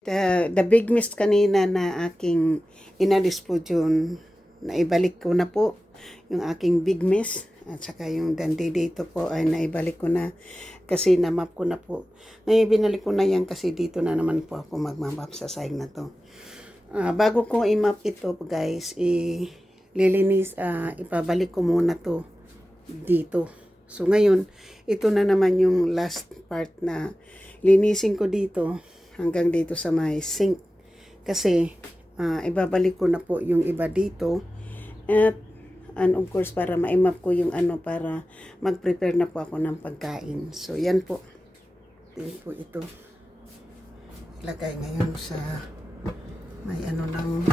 The big mist kanina na aking inalis po dyan, naibalik ko na po yung aking big mist at saka yung dandy dito po ay naibalik ko na kasi namap ko na po. Ngayon binalik ko na yan kasi dito na naman po ako magmamap sa side na to. Bago ko i-map ito guys, ililinis, ipabalik ko muna to dito. So ngayon, ito na naman yung last part na linisin ko dito hanggang dito sa may sink. Kasi ibabalik ko na po yung iba dito. At and of course para ma-map ko yung para mag-prepare na po ako ng pagkain. So yan po. Yan po ito. Lagay ngayon sa may ng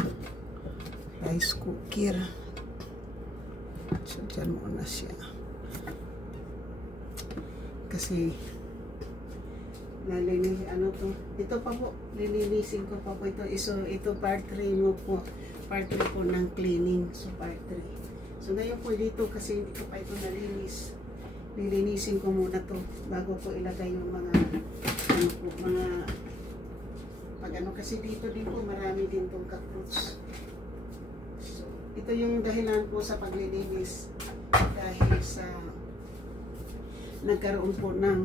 rice cooker. So dyan muna siya. Kasi nalinis, to, ito pa po, lilinisin ko pa po ito. So, ito part 3 mo po, part 3 po ng cleaning. So, part 3. So, ngayon po dito, kasi hindi ko pa ito nalinis. Lilinisin ko muna to bago ko ilagay yung mga, pag kasi dito din po, marami din tong cockroach. So, ito yung dahilan po sa paglilinis dahil sa nagkaroon po ng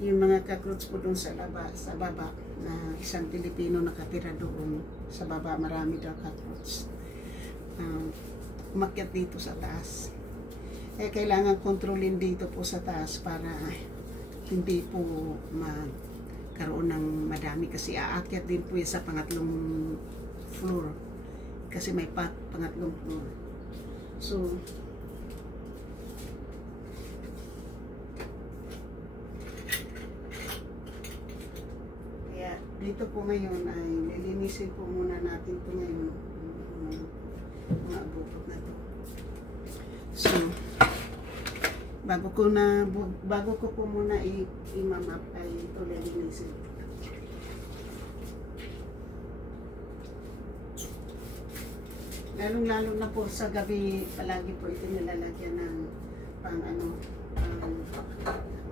yung mga cockroach po doon sa baba na isang Pilipino nakatira doon sa baba, marami daw cockroach. Umakyat dito sa taas. Kailangan kontrolin dito po sa taas para hindi po magkaroon ng madami kasi aakyat din po sa pangatlong floor kasi may pangatlong floor. So dito po ngayon ay lilinisin po muna natin ito ngayon, mga bukot na to. So bago ko po muna i-map ay ito lilinisin. Lalong-lalo na po sa gabi palagi po ito nilalagyan ng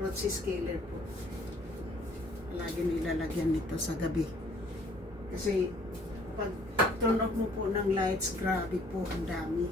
rotsi scaler po. Lagi nilalagyan nito sa gabi. Kasi pag turn off mo po ng lights, grabe po, ang dami.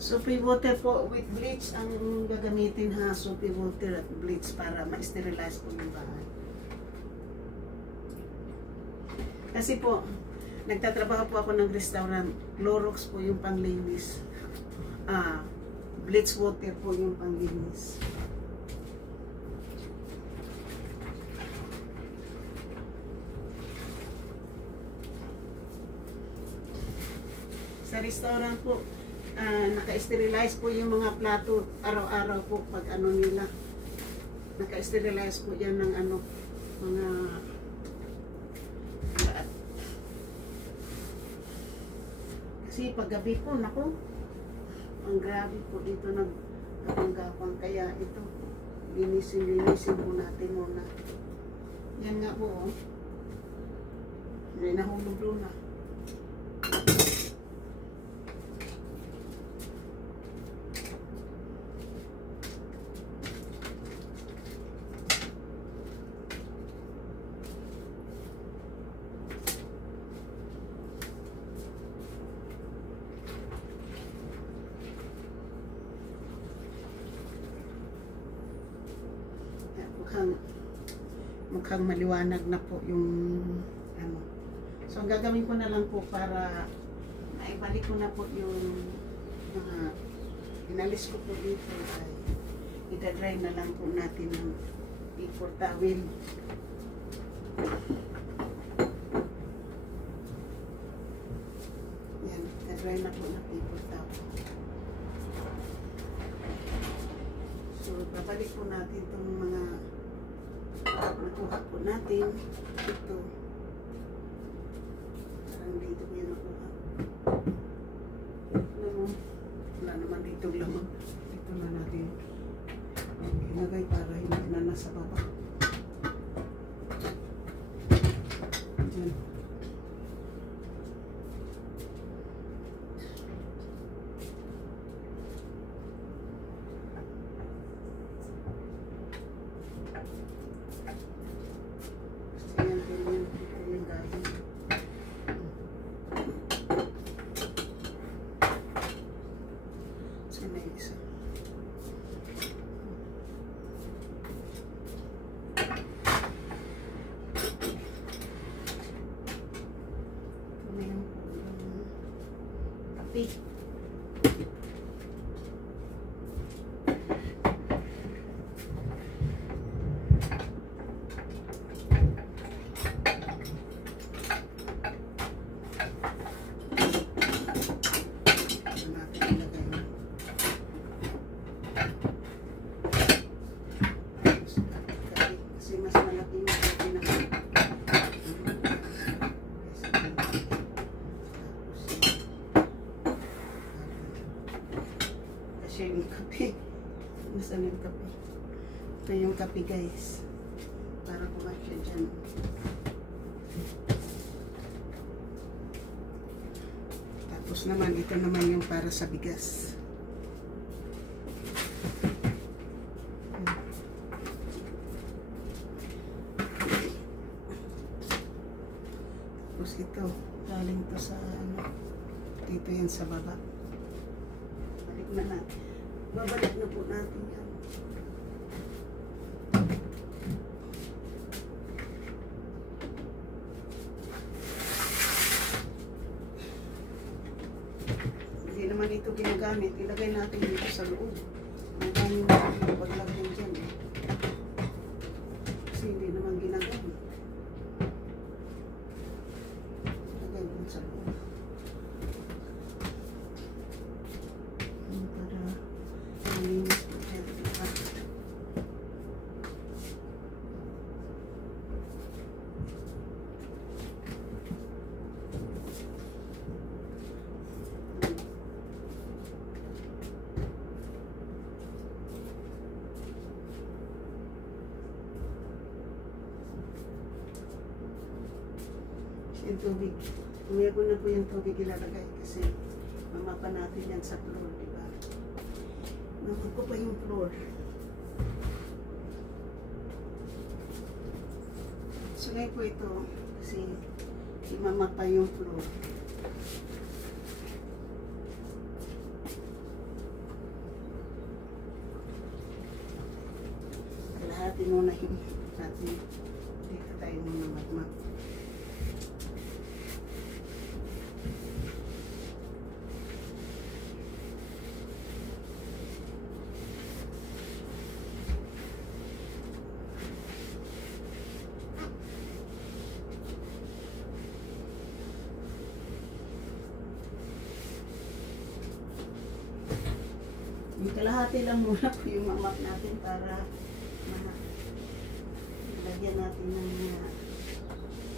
Soapy water po with bleach ang gagamitin ha. Soapy water at bleach para ma-sterilize po yung bahay. Kasi po, nagtatrabaho po ako ng restaurant. Clorox po yung panglinis. Bleach water po yung panglinis. Sa restaurant po, naka-sterilize po yung mga plato araw-araw po pag nila. Naka-sterilize po yan ng mga kasi pag gabi po, naku, ang grabe po dito nagkapang-gapang. Kaya ito, linisin po natin muna. Yan nga po, may nahulog doon na. Mukhang maliwanag na po yung So, ang gagawin ko na lang po para maibalik ko na po yung mga inalis ko po dito ay idadry na lang po natin ng paper towel. Yan, idadry na po ng paper towel. So, babalik po natin itong mga nakuha po natin. Ito. Parang dito ko yung nakuha. ito. Wala naman dito lamang. Dito na natin ilagay para hindi na nasa baba. Diyan. Kape. Kasi mas malaki yung kape na. Yung kape. Nasaan yung kape? Ito yung kape guys. Para kumasya dyan. Tapos naman, ito naman yung para sa bigas. Tapos ito, galing to sa ano, dito yan sa baba. Balik na natin. Babalik na po natin yan. Hindi naman ito ginagamit. Ilagay natin dito sa loob. Ang dami natin paglagay dyan. Kasi hindi naman ginagamit. Ilagay dun sa loob. Malinis po dyan. Yung tubig. Umiya ko na po yung tubig ilalagay kasi mamapa natin yan sa floor, diba? Mamap ko pa yung floor. So ngayon po ito kasi imamapa yung floor. Lahatin muna yung natin. Dito tayo muna magmap. Yung kalahati lang muna po yung mamap natin para lagyan natin ng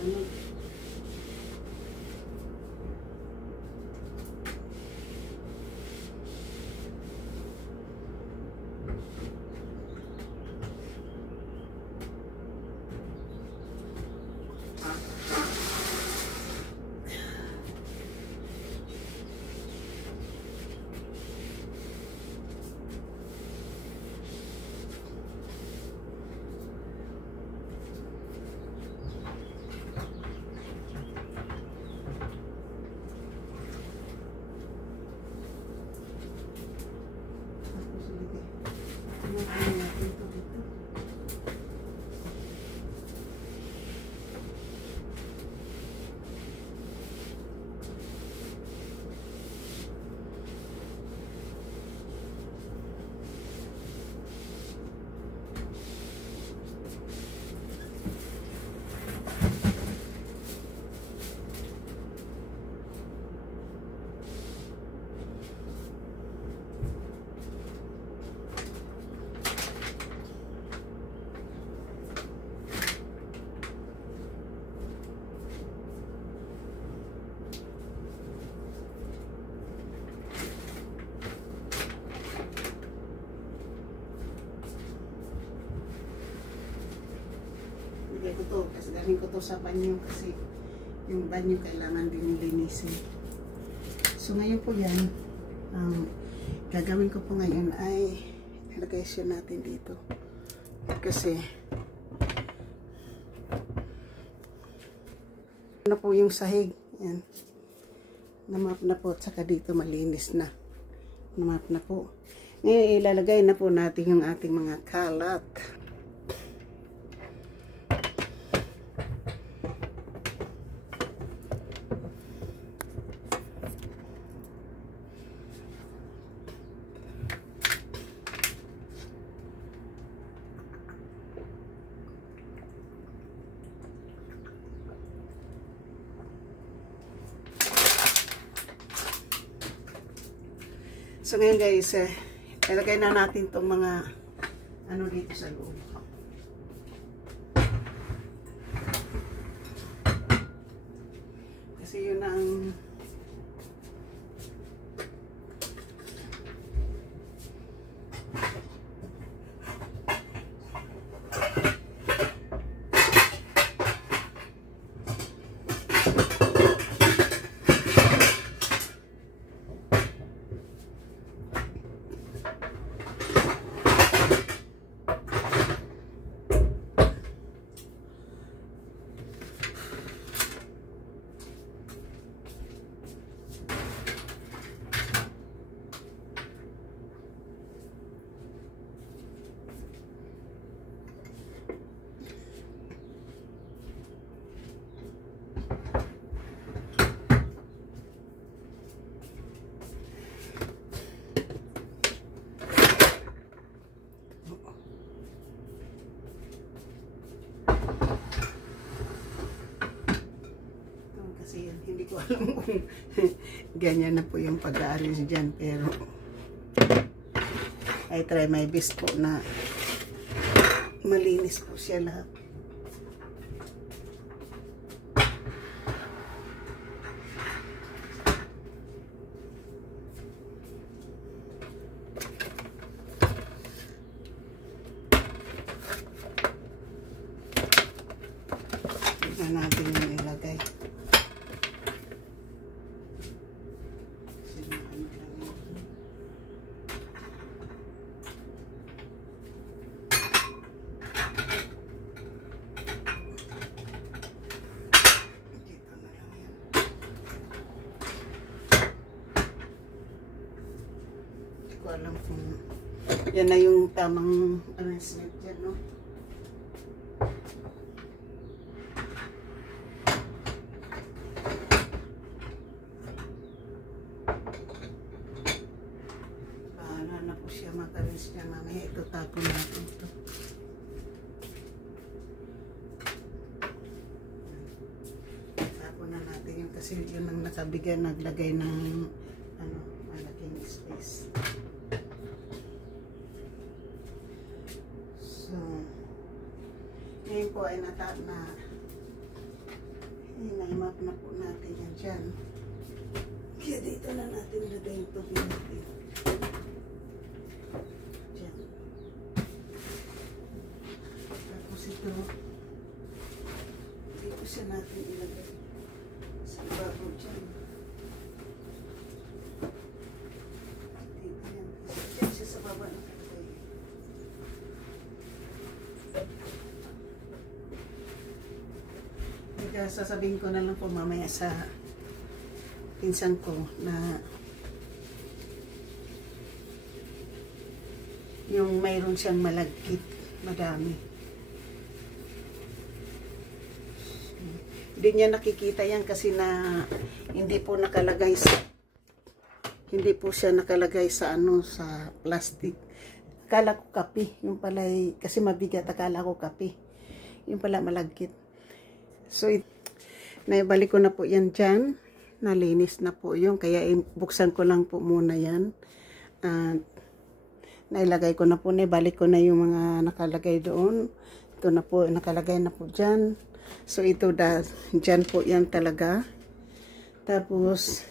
ano. to. Kasi galing ko to sa banyo kasi yung banyo kailangan din linisin. So ngayon po yan, gagawin ko po ngayon ay ilagay siya natin dito. Kasi ano po yung sahig. Yan. Namap na po. Saka dito malinis na. Namap na po. Ngayon ilalagay na po natin yung ating mga kalat. So ngayon guys, ilagay na natin itong mga ano dito sa loob. Kasi yun ang hindi ko alam kung ganyan na po yung pag-aalis dyan, pero I try my best po na malinis po siya lahat. Tignan natin yung ilagay. Ko alam kung yan na yung tamang arrangement dyan, no? Paano na po siya mag-arrange niya mamaya. Ito tapon natin ito. Tapon na natin yun kasi yun ang nakabigyan, naglagay ng ano, malaking space. Ngayon po ay na-map na po natin yan dyan. Kaya dito na natin lagay yung tubig natin. Dyan. Tapos ito, dito siya natin ilagay sa bago dyan. Dito yan. Dyan siya sa baba na kalagay. Sasabihin ko na lang po mamaya sa pinsan ko na yung mayroon siyang malagkit, madami. Hindi niya nakikita yan kasi na hindi po nakalagay sa ano, sa plastic. Akala ko kape, yung pala kasi mabigat, akala ko kape. Yung pala malagkit. So, naibalik ko na po yan dyan. Nalinis na po yung. Kaya buksan ko lang po muna yan. At nailagay ko na po. Naibalik ko na yung mga nakalagay doon. Ito na po. Nakalagay na po dyan. So, ito dyan po yan talaga. Tapos,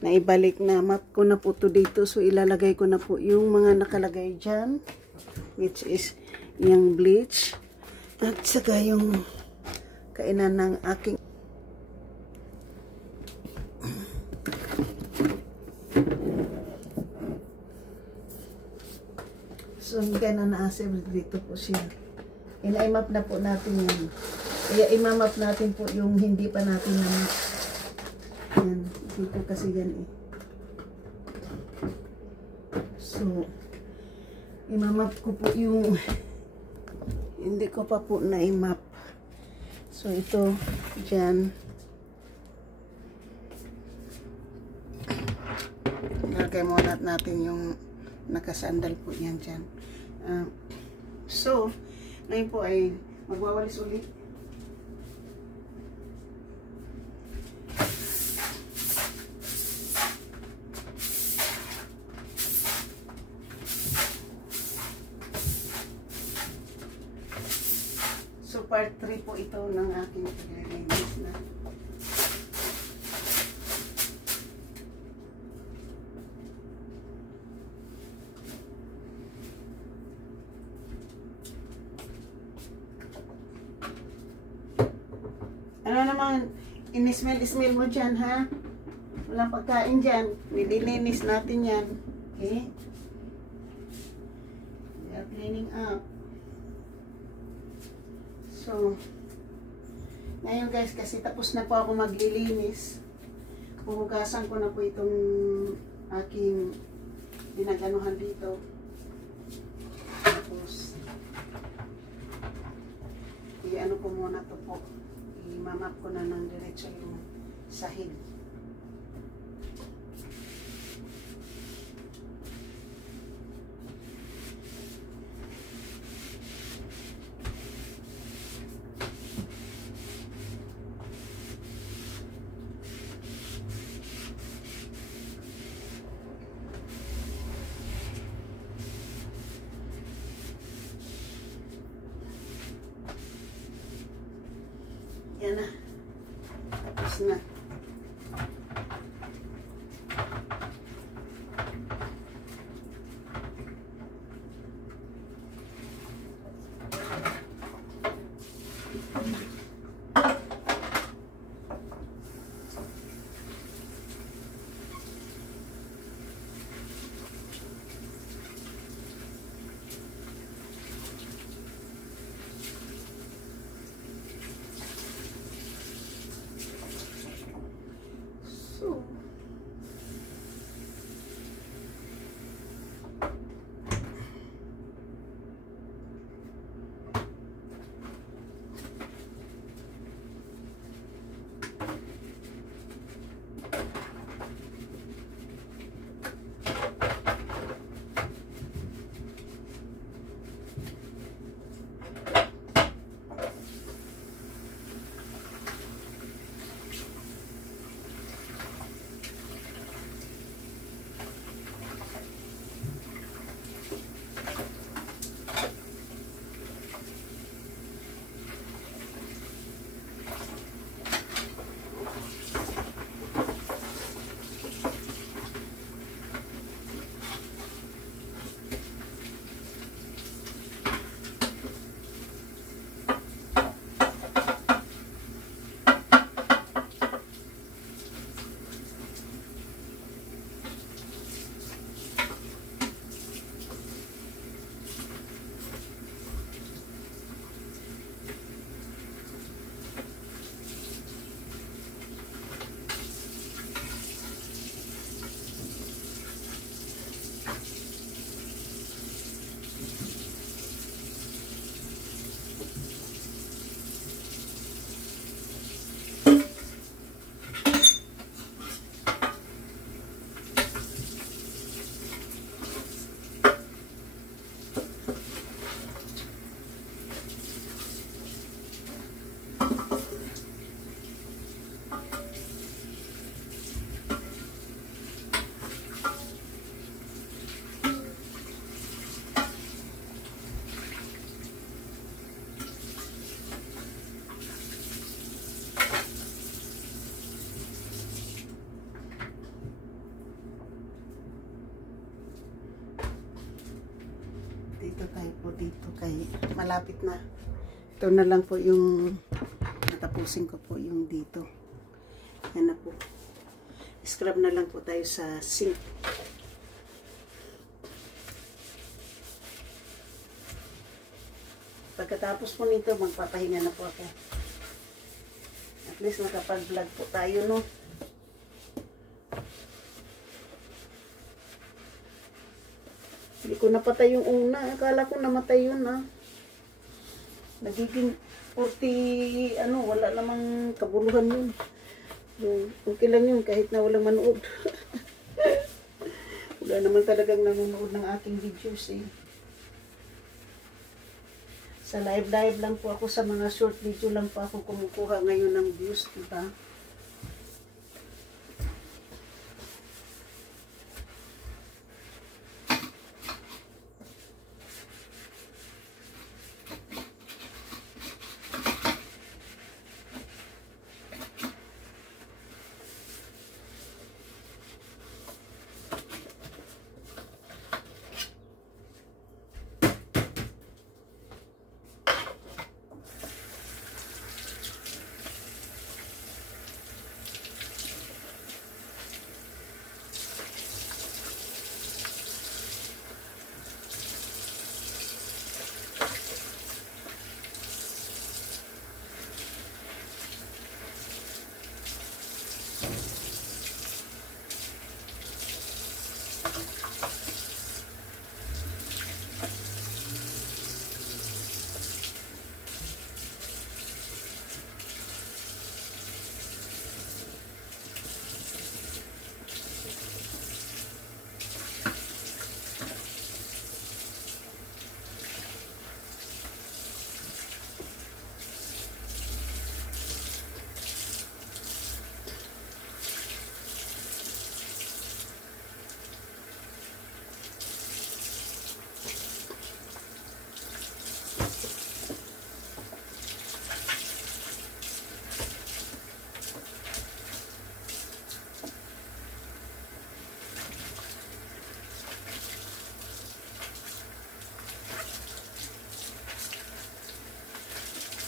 naibalik na. Map ko na po to dito. So, ilalagay ko na po yung mga nakalagay dyan. Which is yung bleach. At saka yung kainan ng aking so hingga na naasir dito po siya. Ina-map na po natin yan. Kaya imamap natin po yung hindi pa natin na yan. Dito kasi yan eh. So imamap ko po yung hindi ko pa po na-imap. So ito dyan. Lagay muna natin yung nakasandal po yan dyan. So, ngayon po ay magwawalis ulit. So, part 3 po ito ng aking paglilinis na. Ano naman, in-smell mo dyan, ha? Walang pagkain dyan. Nililinis natin yan. Okay? We are cleaning up. So, ngayon guys, kasi tapos na po ako maglilinis. Puhugasan ko na po itong aking dinaganuhan dito. Tapos, i-ano ko muna to po. I-mamap ko na ng diretso yung sahig. Yan na. Tapos na. So, dito tayo po dito kay malapit na. Ito na lang po yung tatapusin ko po yung dito. Yan na po. Scrub na lang po tayo sa sink. Pagkatapos po nito, magpapahinga na po ako. At least makapag-vlog po tayo, no? Hindi ko napatay yung una. Akala ko namatay yun, ah. Nagiging 40, wala namang kabuluhan yun. Okay lang yun, kahit na walang manood. Wala naman talagang nanonood ng aking videos, eh. Sa live lang po ako, sa mga short video lang po ako kumukuha ngayon ng views, diba?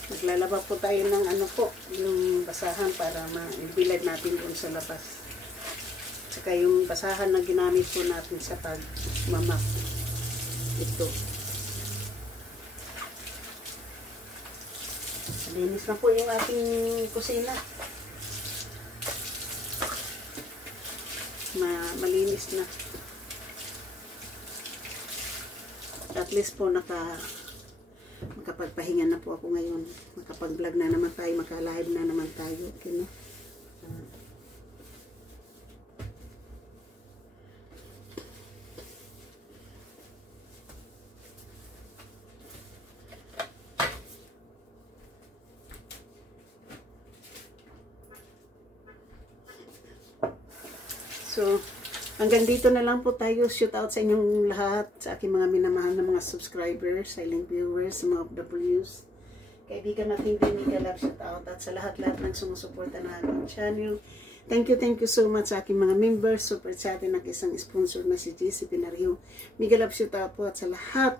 Maglalaba po tayo ng yung basahan para maibilad natin doon sa labas. Saka yung basahan na ginamit po natin sa pagmamap. Ito. Linis na po yung ating kusina. Malinis na. At least po makapagpahinga na po ako ngayon. Makapag-vlog na naman tayo, maka-live na naman tayo. Okay, no? So, hanggang dito na lang po tayo. Shout out sa inyong lahat, sa aking mga minamahal na mga subscribers, silent viewers, mga OFWs, kaibigan natin din, Mega Love, shout out, at sa lahat-lahat ng sumusuporta na aking channel. Thank you so much sa aking mga members, super chat ng isang sponsor na si JC Pinario. Mega Love, shout out po, at sa lahat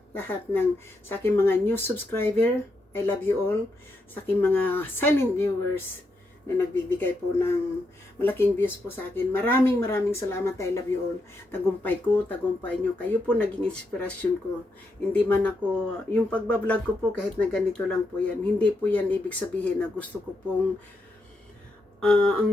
sa aking mga new subscriber, I love you all. Sa aking mga silent viewers na nagbibigay po ng malaking views po sa akin. Maraming salamat. I love you all. Tagumpay ko, tagumpay nyo. Kayo po naging inspirasyon ko. Hindi man ako, yung pagbablog ko po kahit na ganito lang po yan. Hindi po yan ibig sabihin na gusto ko pong ang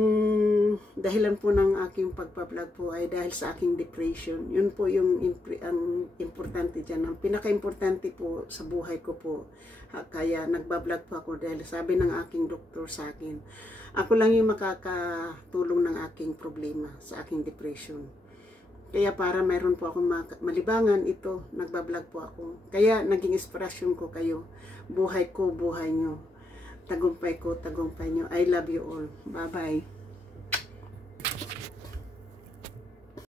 dahilan po ng aking pagbablog po ay dahil sa aking depression. Yun po yung ang importante dyan. Ang pinaka-importante po sa buhay ko po. Kaya nagbablog po ako dahil sabi ng aking doktor sa akin, ako lang yung makakatulong ng aking problema sa aking depression. Kaya para mayroon po akong malibangan ito, nagbablog po ako. Kaya naging inspirasyon ko kayo. Buhay ko, buhay nyo. Tagumpay ko, tagumpay nyo. I love you all. Bye-bye.